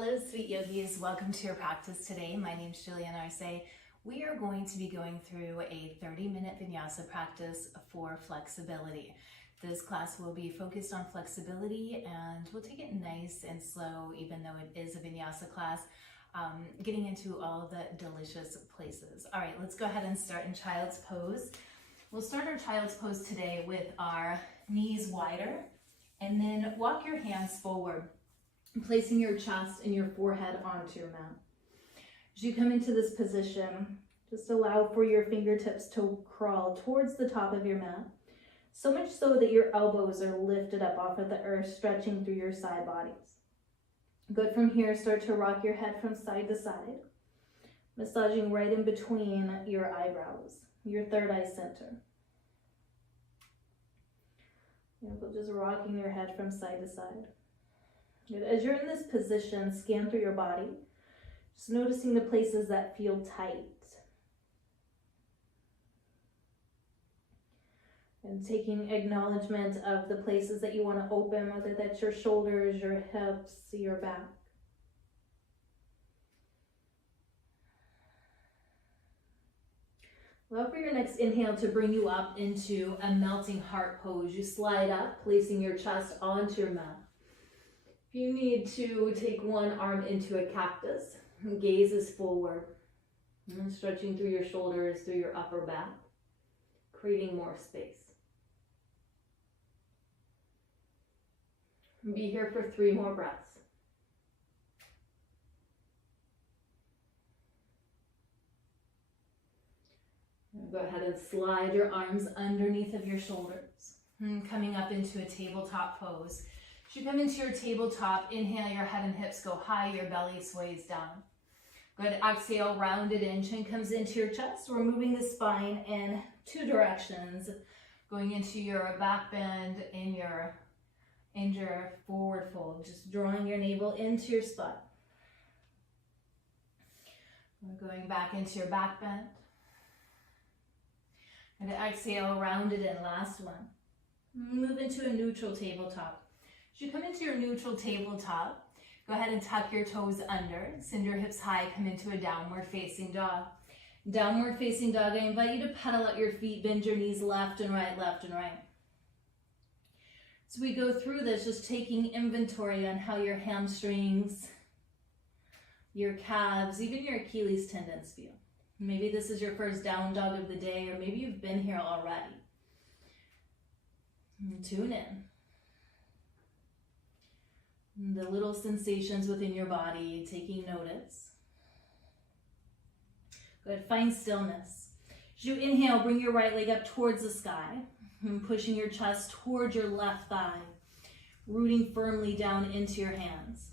Hello, sweet yogis. Welcome to your practice today. My name is Julian Arce. We are going to be going through a 30-minute vinyasa practice for flexibility. This class will be focused on flexibility and we'll take it nice and slow, even though it is a vinyasa class, getting into all the delicious places. All right, let's go ahead and start in child's pose. We'll start our child's pose today with our knees wider, and then walk your hands forward, placing your chest and your forehead onto your mat. As you come into this position, just allow for your fingertips to crawl towards the top of your mat, so much so that your elbows are lifted up off of the earth, stretching through your side bodies. Good. From here, start to rock your head from side to side, massaging right in between your eyebrows, your third eye center. Just rocking your head from side to side. Good. As you're in this position, scan through your body, just noticing the places that feel tight. And taking acknowledgement of the places that you want to open, whether that's your shoulders, your hips, your back. Allow for your next inhale to bring you up into a melting heart pose. You slide up, placing your chest onto your mat. If you need to take one arm into a cactus, gaze is forward, and stretching through your shoulders, through your upper back, creating more space. Be here for 3 more breaths. Go ahead and slide your arms underneath of your shoulders, coming up into a tabletop pose. As you come into your tabletop, inhale, your head and hips go high, your belly sways down. Good. Exhale, round it in, chin comes into your chest. We're moving the spine in 2 directions, going into your back bend and your forward fold, just drawing your navel into your spine. We're going back into your back bend. And exhale, round it in, last one. Move into a neutral tabletop. As you come into your neutral tabletop, go ahead and tuck your toes under, send your hips high, come into a downward facing dog. Downward facing dog, I invite you to pedal out your feet, bend your knees left and right, left and right. So we go through this, just taking inventory on how your hamstrings, your calves, even your Achilles tendons feel. Maybe this is your first down dog of the day, or maybe you've been here already. Tune in. The little sensations within your body, taking notice. Good, find stillness. As you inhale, bring your right leg up towards the sky, and pushing your chest towards your left thigh, rooting firmly down into your hands.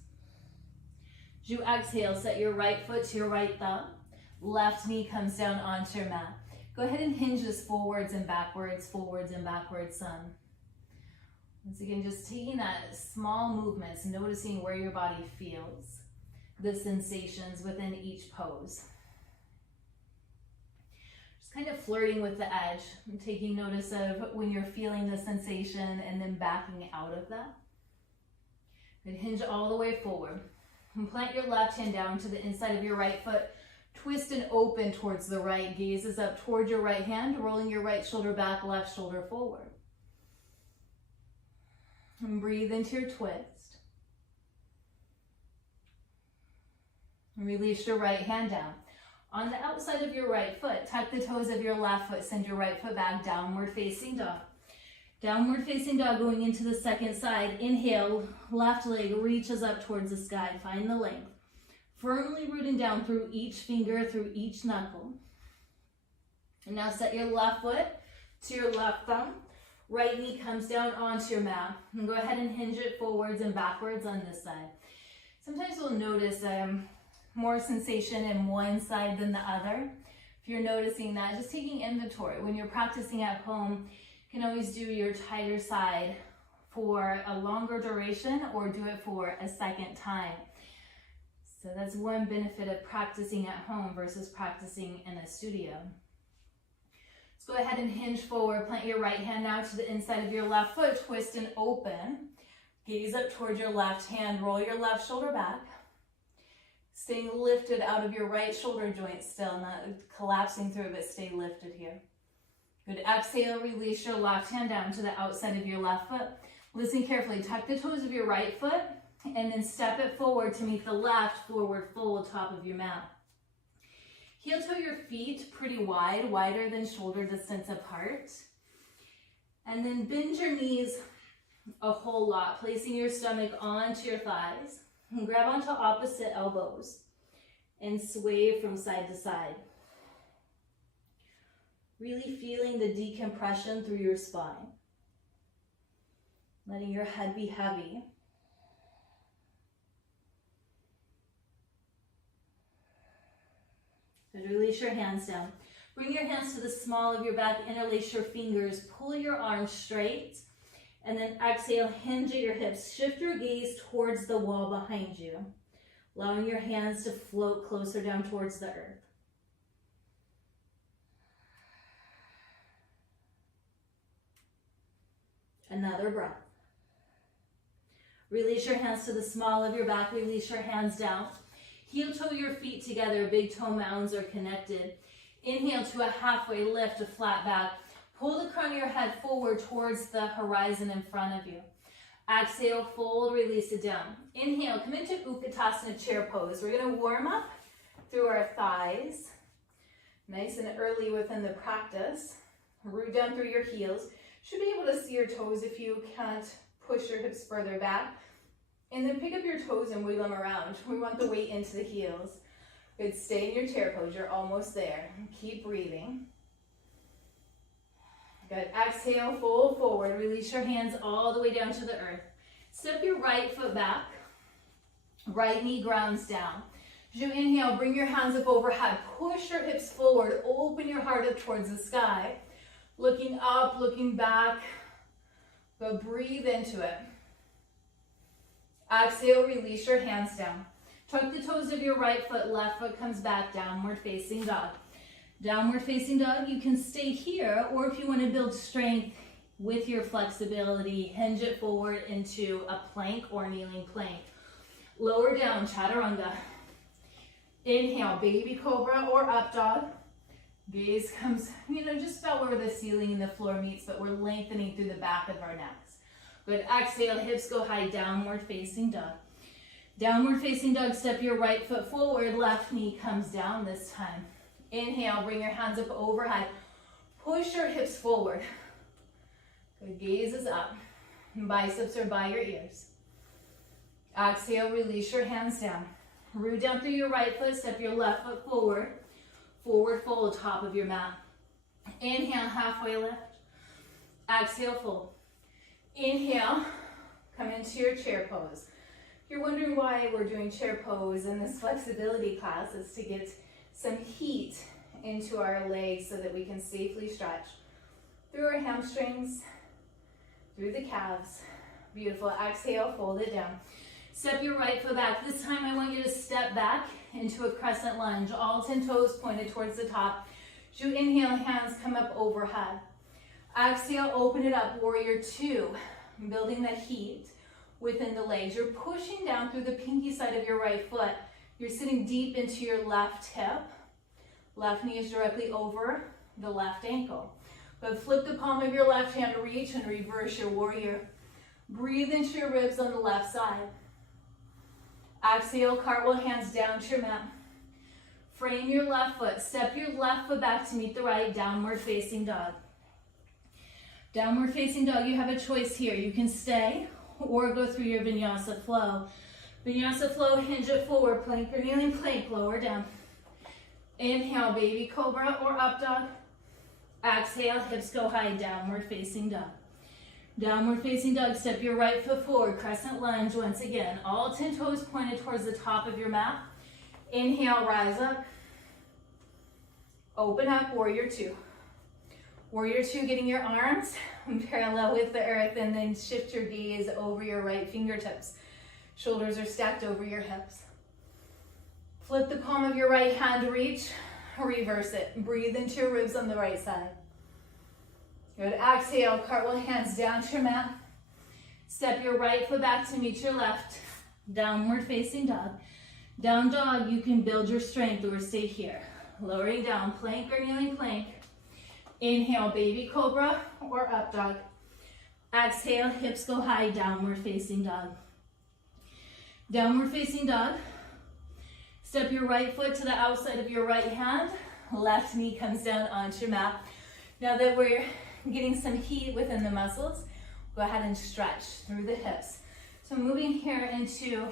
As you exhale, set your right foot to your right thumb, left knee comes down onto your mat. Go ahead and hinge this forwards and backwards, some. Once again, just taking that small movements, noticing where your body feels, the sensations within each pose. Just kind of flirting with the edge, and taking notice of when you're feeling the sensation and then backing out of that. And hinge all the way forward. And plant your left hand down to the inside of your right foot. Twist and open towards the right. Gaze is up towards your right hand, rolling your right shoulder back, left shoulder forward. And breathe into your twist. And release your right hand down. On the outside of your right foot, tuck the toes of your left foot, send your right foot back, downward facing dog. Downward facing dog going into the second side. Inhale, left leg reaches up towards the sky, find the length. Firmly rooting down through each finger, through each knuckle. And now set your left foot to your left thumb. Right knee comes down onto your mat. And go ahead and hinge it forwards and backwards on this side. Sometimes we'll notice more sensation in one side than the other. If you're noticing that, just taking inventory. When you're practicing at home, you can always do your tighter side for a longer duration or do it for a second time. So that's one benefit of practicing at home versus practicing in a studio. Let's go ahead and hinge forward. Plant your right hand now to the inside of your left foot. Twist and open. Gaze up towards your left hand. Roll your left shoulder back. Staying lifted out of your right shoulder joint still, not collapsing through, but stay lifted here. Good. Exhale, release your left hand down to the outside of your left foot. Listen carefully. Tuck the toes of your right foot and then step it forward to meet the left forward fold top of your mat. Heel toe your feet pretty wide, wider than shoulder distance apart. And then bend your knees a whole lot, placing your stomach onto your thighs. And grab onto opposite elbows and sway from side to side. Really feeling the decompression through your spine. Letting your head be heavy. Good. Release your hands down. Bring your hands to the small of your back, interlace your fingers, pull your arms straight, and then exhale, hinge at your hips. Shift your gaze towards the wall behind you, allowing your hands to float closer down towards the earth. Another breath. Release your hands to the small of your back, release your hands down. Heel toe your feet together, big toe mounds are connected. Inhale to a halfway lift, a flat back. Pull the crown of your head forward towards the horizon in front of you. Exhale, fold, release it down. Inhale, come into Utkatasana chair pose. We're gonna warm up through our thighs. Nice and early within the practice. Root down through your heels. Should be able to see your toes if you can't push your hips further back. And then pick up your toes and wiggle them around. We want the weight into the heels. Good, stay in your chair pose, you're almost there. Keep breathing. Good, exhale, fold forward, release your hands all the way down to the earth. Step your right foot back, right knee grounds down. As you inhale, bring your hands up overhead, push your hips forward, open your heart up towards the sky. Looking up, looking back, but breathe into it. Exhale, release your hands down. Tuck the toes of your right foot, left foot comes back, downward facing dog. Downward facing dog, you can stay here, or if you want to build strength with your flexibility, hinge it forward into a plank or kneeling plank. Lower down, chaturanga. Inhale, baby cobra or up dog. Gaze comes, just about where the ceiling and the floor meets, but we're lengthening through the back of our necks. Good, exhale, hips go high, downward facing dog. Downward facing dog, step your right foot forward, left knee comes down this time. Inhale, bring your hands up overhead. Push your hips forward. Good, gaze is up. Biceps are by your ears. Exhale, release your hands down. Root down through your right foot, step your left foot forward. Forward fold, top of your mat. Inhale, halfway lift. Exhale, fold. Inhale, come into your chair pose. If you're wondering why we're doing chair pose in this flexibility class, is to get some heat into our legs so that we can safely stretch through our hamstrings, through the calves. Beautiful. Exhale, fold it down. Step your right foot back. This time I want you to step back into a crescent lunge. All 10 toes pointed towards the top. As you inhale, hands come up overhead. Exhale, open it up, warrior two. Building that heat within the legs. You're pushing down through the pinky side of your right foot. You're sitting deep into your left hip. Left knee is directly over the left ankle. But flip the palm of your left hand, reach and reverse your warrior. Breathe into your ribs on the left side. Exhale, cartwheel hands down to your mat. Frame your left foot. Step your left foot back to meet the right, downward facing dog. Downward facing dog, you have a choice here. You can stay or go through your vinyasa flow. Vinyasa flow, hinge it forward, plank or kneeling plank, lower down. Inhale, baby cobra or up dog. Exhale, hips go high, downward facing dog. Downward facing dog, step your right foot forward, crescent lunge once again. All 10 toes pointed towards the top of your mat. Inhale, rise up. Open up, warrior two. Warrior two, getting your arms parallel with the earth, and then shift your gaze over your right fingertips. Shoulders are stacked over your hips. Flip the palm of your right hand, reach, reverse it. Breathe into your ribs on the right side. Good, exhale, cartwheel hands down to your mat. Step your right foot back to meet your left, downward facing dog. Down dog, you can build your strength or stay here. Lowering down, plank or kneeling plank. Inhale, baby cobra or up dog. Exhale, hips go high, downward facing dog. Downward facing dog. Step your right foot to the outside of your right hand. Left knee comes down onto your mat. Now that we're getting some heat within the muscles, go ahead and stretch through the hips. So moving here into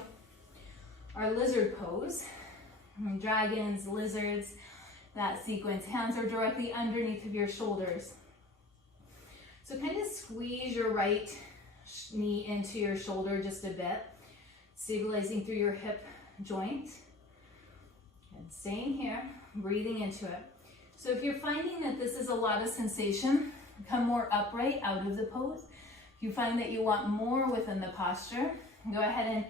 our lizard pose. Dragons, lizards, that sequence. Hands are directly underneath of your shoulders. So kind of squeeze your right knee into your shoulder just a bit, stabilizing through your hip joint. And staying here, breathing into it. So if you're finding that this is a lot of sensation, come more upright out of the pose. If you find that you want more within the posture, go ahead and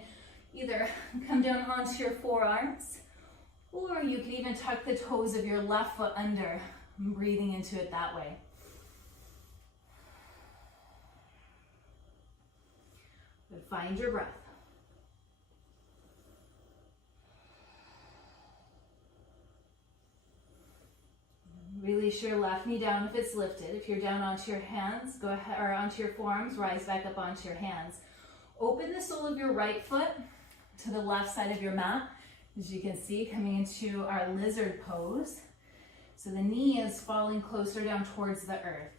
either come down onto your forearms, or you can even tuck the toes of your left foot under, breathing into it that way. But find your breath. Release your left knee down if it's lifted. If you're down onto your hands, go ahead, or onto your forearms, rise back up onto your hands. Open the sole of your right foot to the left side of your mat. As you can see, coming into our lizard pose. So the knee is falling closer down towards the earth.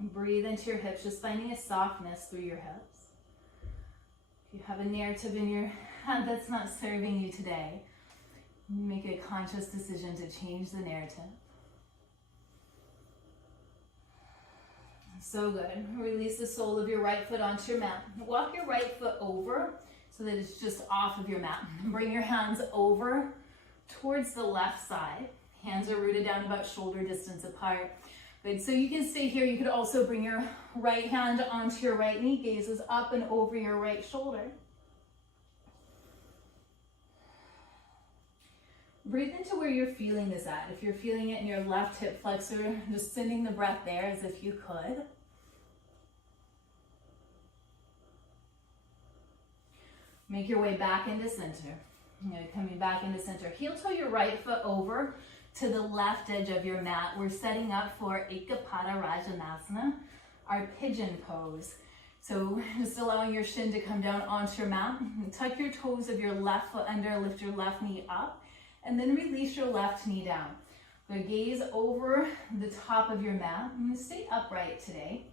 And breathe into your hips, just finding a softness through your hips. If you have a narrative in your head that's not serving you today, make a conscious decision to change the narrative. So good. Release the sole of your right foot onto your mat. Walk your right foot over so that it's just off of your mat. Bring your hands over towards the left side. Hands are rooted down about shoulder distance apart. Good. So you can stay here. You could also bring your right hand onto your right knee, gazes up and over your right shoulder. Breathe into where you're feeling this at. If you're feeling it in your left hip flexor, just sending the breath there as if you could. Make your way back into center. Coming back into center. Heel toe your right foot over to the left edge of your mat. We're setting up for Ekapada Rajanasana, our pigeon pose. So just allowing your shin to come down onto your mat. Tuck your toes of your left foot under, lift your left knee up, and then release your left knee down. But gaze over the top of your mat. And stay upright today.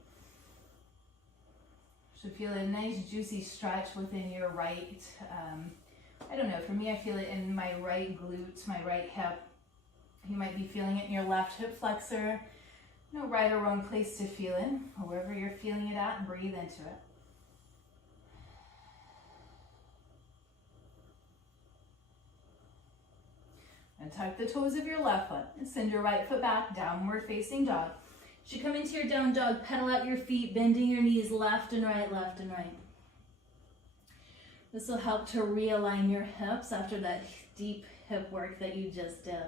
Should feel a nice juicy stretch within your right, I don't know, for me I feel it in my right glute, my right hip. You might be feeling it in your left hip flexor. No right or wrong place to feel it. Wherever you're feeling it at, breathe into it. And tuck the toes of your left foot and send your right foot back, downward facing dog. As you come into your down dog, pedal out your feet, bending your knees left and right, left and right. This will help to realign your hips after that deep hip work that you just did.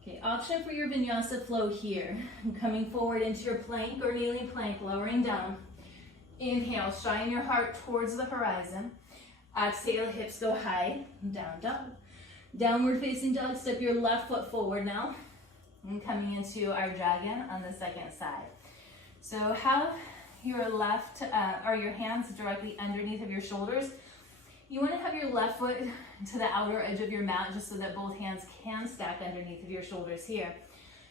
Okay, option for your vinyasa flow here. Coming forward into your plank or kneeling plank, lowering down. Inhale, shine your heart towards the horizon. Exhale, hips go high, down dog. Downward facing dog, step your left foot forward now. And coming into our dragon on the second side. So have your left, or your hands directly underneath of your shoulders. You want to have your left foot to the outer edge of your mat just so that both hands can stack underneath of your shoulders here.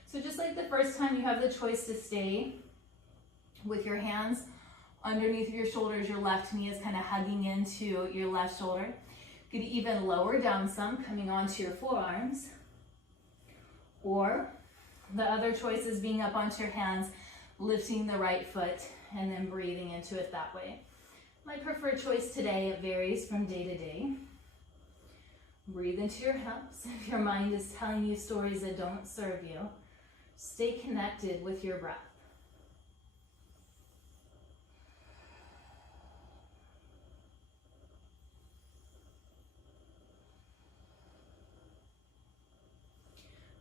So just like the first time, you have the choice to stay with your hands underneath of your shoulders. Your left knee is kind of hugging into your left shoulder. You could even lower down some, coming onto your forearms. Or the other choice is being up onto your hands, lifting the right foot, and then breathing into it that way. My preferred choice today, it varies from day to day. Breathe into your hips. If your mind is telling you stories that don't serve you, stay connected with your breath.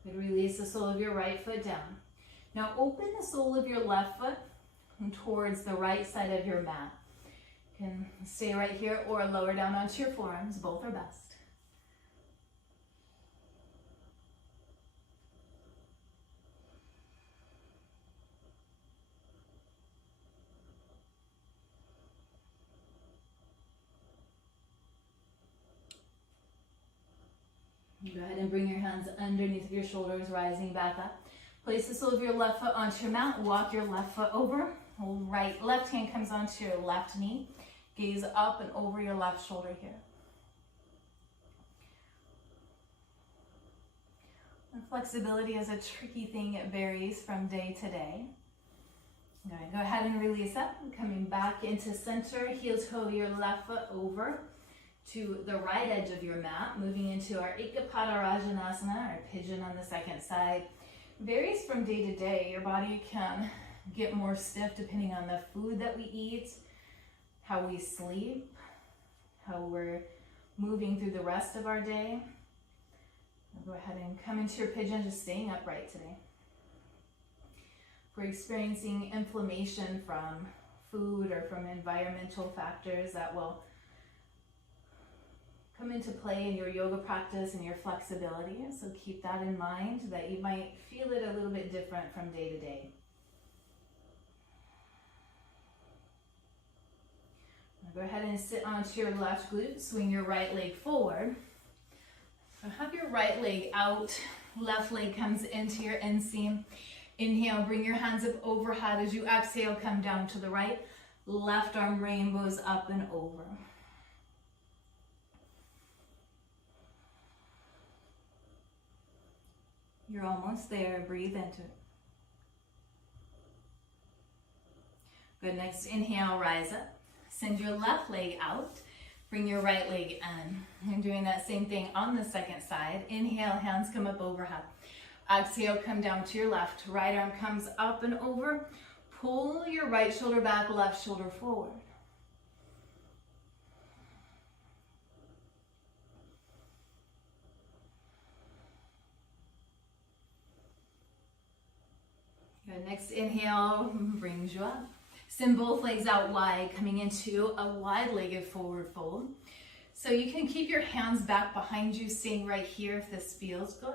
Release the sole of your right foot down. Now open the sole of your left foot and towards the right side of your mat. You can stay right here or lower down onto your forearms. Both are best. Go ahead and bring your hands underneath your shoulders, rising back up. Place the sole of your left foot onto your mat. Walk your left foot over. Left hand comes onto your left knee. Gaze up and over your left shoulder here. And flexibility is a tricky thing. It varies from day to day. All right, go ahead and release up. Coming back into center. Heel toe your left foot over to the right edge of your mat, moving into our Ekapada Rajanasana, our pigeon on the second side. Varies from day to day. Your body can get more stiff depending on the food that we eat, how we sleep, how we're moving through the rest of our day. Go ahead and come into your pigeon, just staying upright today. If we're experiencing inflammation from food or from environmental factors, that will come into play in your yoga practice and your flexibility. So keep that in mind, that you might feel it a little bit different from day to day. Now go ahead and sit onto your left glute, swing your right leg forward. So have your right leg out, left leg comes into your inseam. Inhale, bring your hands up overhead. As you exhale, come down to the right. Left arm rainbows up and over. You're almost there. Breathe into it. Good. Next, inhale, rise up. Send your left leg out. Bring your right leg in. And doing that same thing on the second side. Inhale, hands come up overhead. Exhale, come down to your left. Right arm comes up and over. Pull your right shoulder back, left shoulder forward. Good. Next inhale brings you up. Send both legs out wide, coming into a wide-legged forward fold. So you can keep your hands back behind you, staying right here if this feels good.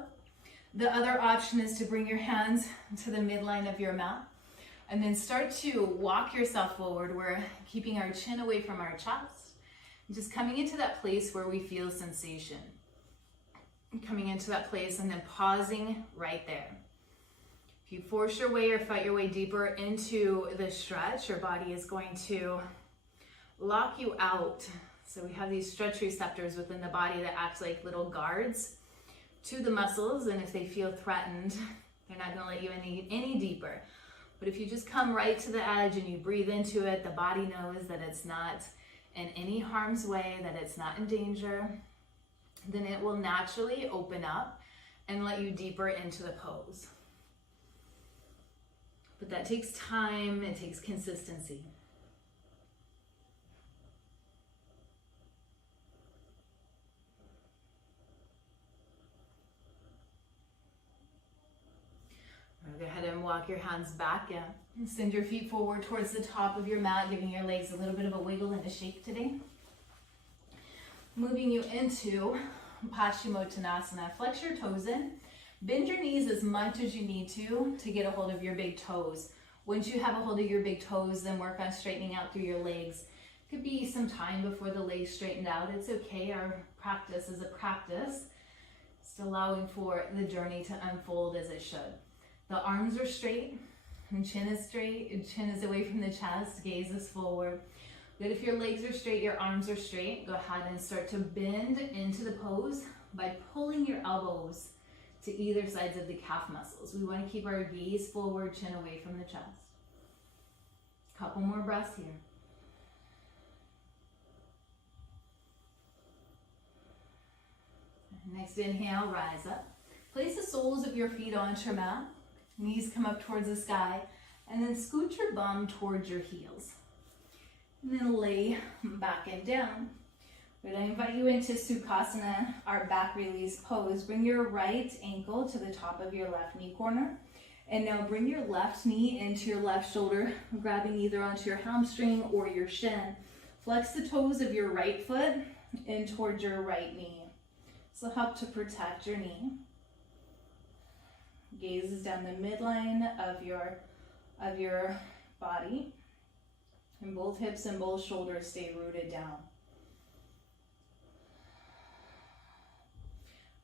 The other option is to bring your hands to the midline of your mat and then start to walk yourself forward. We're keeping our chin away from our chest. Just coming into that place where we feel sensation. Coming into that place and then pausing right there. If you force your way or fight your way deeper into the stretch, your body is going to lock you out. So we have these stretch receptors within the body that act like little guards to the muscles, and if they feel threatened, they're not going to let you any deeper. But if you just come right to the edge and you breathe into it, the body knows that it's not in any harm's way, that it's not in danger, then it will naturally open up and let you deeper into the pose. But that takes time, it takes consistency. Go ahead and walk your hands back in. And send your feet forward towards the top of your mat, giving your legs a little bit of a wiggle and a shake today. Moving you into Paschimottanasana. Flex your toes in. Bend your knees as much as you need to get a hold of your big toes. Once you have a hold of your big toes, then work on straightening out through your legs. Could be some time before the legs straightened out. It's okay. Our practice is a practice. Just allowing for the journey to unfold as it should. The arms are straight, and chin is straight, and chin is away from the chest, gaze is forward. Good. If your legs are straight, your arms are straight, go ahead and start to bend into the pose by pulling your elbows to either sides of the calf muscles. We want to keep our gaze forward, chin away from the chest. Couple more breaths here. Next inhale, rise up. Place the soles of your feet onto your mat. Knees come up towards the sky, and then scoot your bum towards your heels. And then lay back and down. Good. I invite you into Sukhasana, our back release pose. Bring your right ankle to the top of your left knee corner, And now bring your left knee into your left shoulder, grabbing either onto your hamstring or your shin. Flex the toes of your right foot in towards your right knee. So help to protect your knee. Gaze is down the midline of your body. And both hips and both shoulders stay rooted down.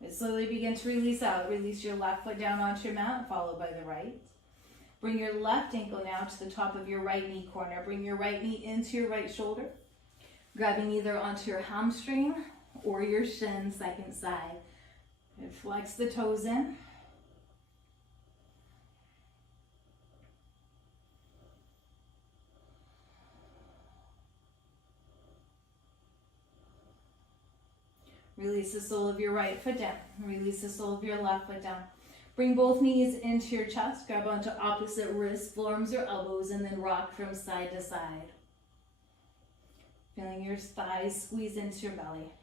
And slowly begin to release out. Release your left foot down onto your mat, followed by the right. Bring your left ankle now to the top of your right knee corner. Bring your right knee into your right shoulder, grabbing either onto your hamstring or your shin, second side. And flex the toes in. Release the sole of your right foot down. Release the sole of your left foot down. Bring both knees into your chest. Grab onto opposite wrists, forearms or elbows, and then rock from side to side. Feeling your thighs squeeze into your belly.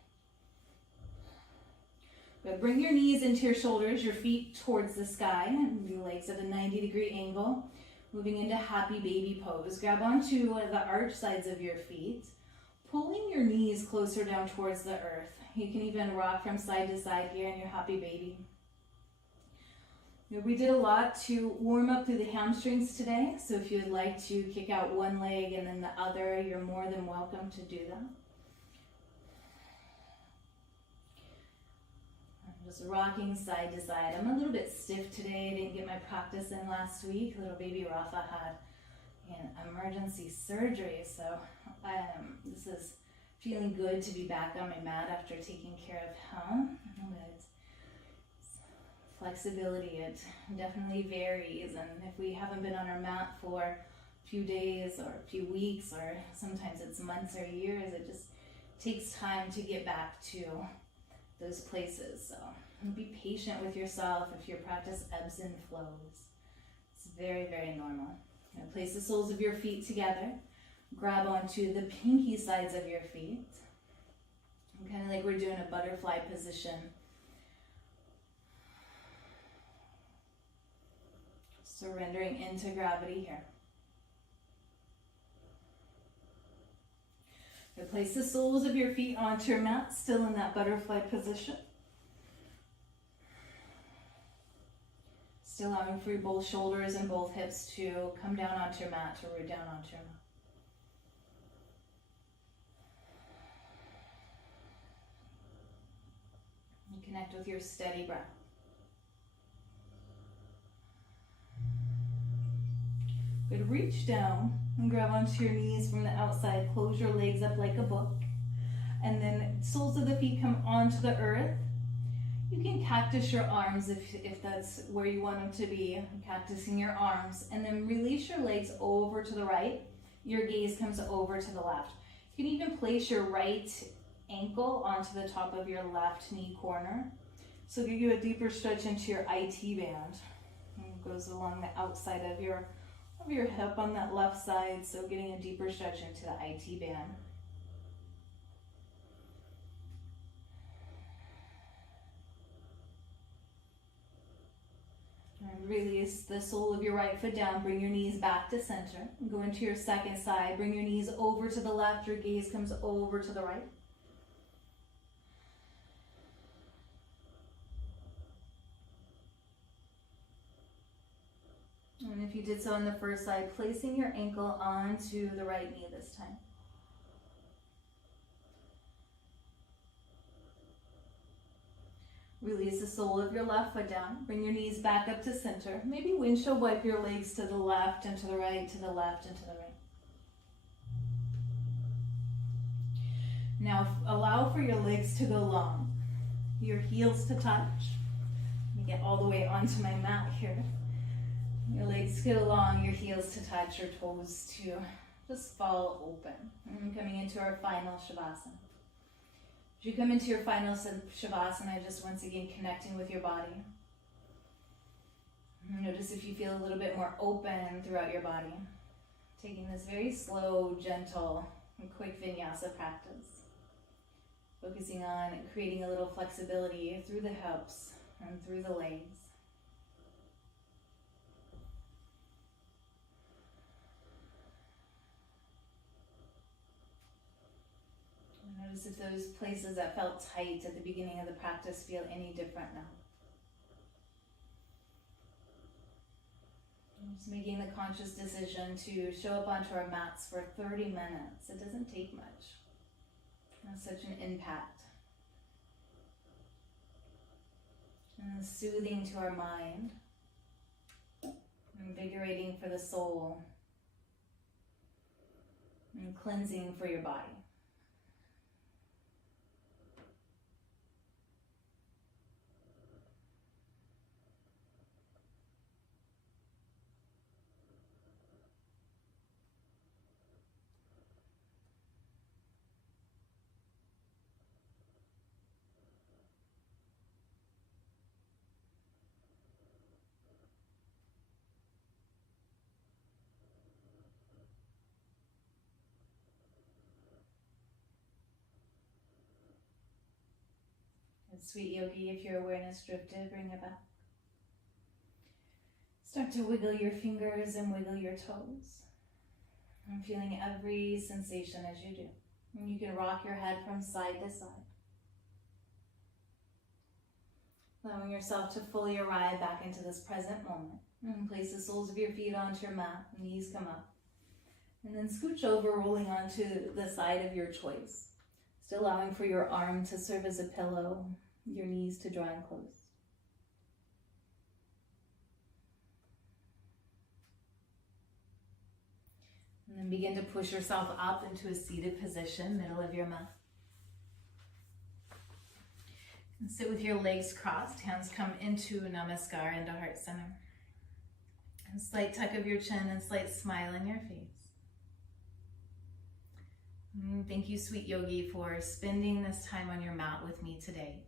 But bring your knees into your shoulders, your feet towards the sky, and your legs at a 90-degree angle. Moving into happy baby pose. Grab onto the arch sides of your feet, pulling your knees closer down towards the earth. You can even rock from side to side here in your happy baby. We did a lot to warm up through the hamstrings today, so if you would like to kick out one leg and then the other, you're more than welcome to do that. I'm just rocking side to side. I'm a little bit stiff today. I didn't get my practice in last week. Little baby Rafa had an emergency surgery, so this is feeling good to be back on my mat after taking care of him. But flexibility, it definitely varies, and if we haven't been on our mat for a few days or a few weeks, or sometimes it's months or years, it just takes time to get back to those places. So be patient with yourself if your practice ebbs and flows. It's very, very normal. Now place the soles of your feet together. Grab onto the pinky sides of your feet. Kind of like we're doing a butterfly position. Surrendering into gravity here. Now place the soles of your feet onto your mat, still in that butterfly position. Still allowing for both shoulders and both hips to come down onto your mat, to root down onto your mat. Connect with your steady breath. Good, reach down and grab onto your knees from the outside. Close your legs up like a book. And then soles of the feet come onto the earth. You can cactus your arms if that's where you want them to be, cactusing your arms. And then release your legs over to the right. Your gaze comes over to the left. You can even place your right ankle onto the top of your left knee corner. So give you a deeper stretch into your IT band. And it goes along the outside of your hip on that left side, so getting a deeper stretch into the IT band. And release the sole of your right foot down. Bring your knees back to center. Go into your second side. Bring your knees over to the left. Your gaze comes over to the right. And if you did so on the first side, placing your ankle onto the right knee this time. Release the sole of your left foot down. Bring your knees back up to center. Maybe windshield wipe your legs to the left and to the right, to the left and to the right. Now allow for your legs to go long. Your heels to touch. Let me get all the way onto my mat here. Your legs go long, your heels to touch, your toes to just fall open. And coming into our final Shavasana. As you come into your final Shavasana, just once again connecting with your body. Notice if you feel a little bit more open throughout your body. Taking this very slow, gentle, and quick vinyasa practice. Focusing on creating a little flexibility through the hips and through the legs. Notice if those places that felt tight at the beginning of the practice feel any different now. Just making the conscious decision to show up onto our mats for 30 minutes. It doesn't take much. It has such an impact. And soothing to our mind. Invigorating for the soul. And cleansing for your body. Sweet yogi, if your awareness drifted, bring it back. Start to wiggle your fingers and wiggle your toes. I'm feeling every sensation as you do. And you can rock your head from side to side. Allowing yourself to fully arrive back into this present moment. And place the soles of your feet onto your mat, knees come up. And then scooch over, rolling onto the side of your choice. Still allowing for your arm to serve as a pillow, your knees to draw in close. And then begin to push yourself up into a seated position, middle of your mat. And sit with your legs crossed, hands come into Namaskar, into Heart Center. And slight tuck of your chin and slight smile in your face. Thank you, sweet yogi, for spending this time on your mat with me today.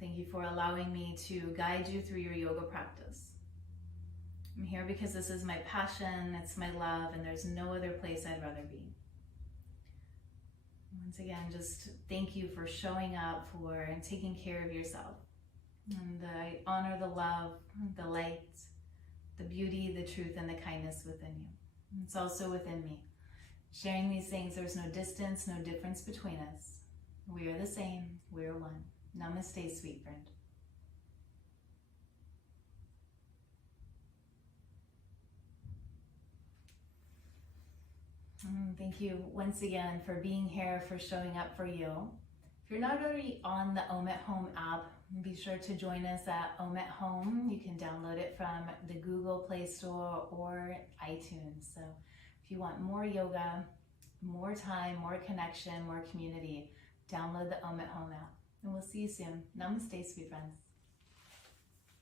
Thank you for allowing me to guide you through your yoga practice. I'm here because this is my passion, it's my love, and there's no other place I'd rather be. Once again, just thank you for showing up, for and taking care of yourself. And I honor the love, the light, the beauty, the truth, and the kindness within you. It's also within me. Sharing these things, there's no distance, no difference between us. We are the same, we are one. Namaste, sweet friend. Thank you once again for being here, for showing up for you. If you're not already on the Om at Home app, be sure to join us at Om at Home. You can download it from the Google Play Store or iTunes. So if you want more yoga, more time, more connection, more community, download the Om at Home app. And we'll see you soon. Namaste, sweet friends.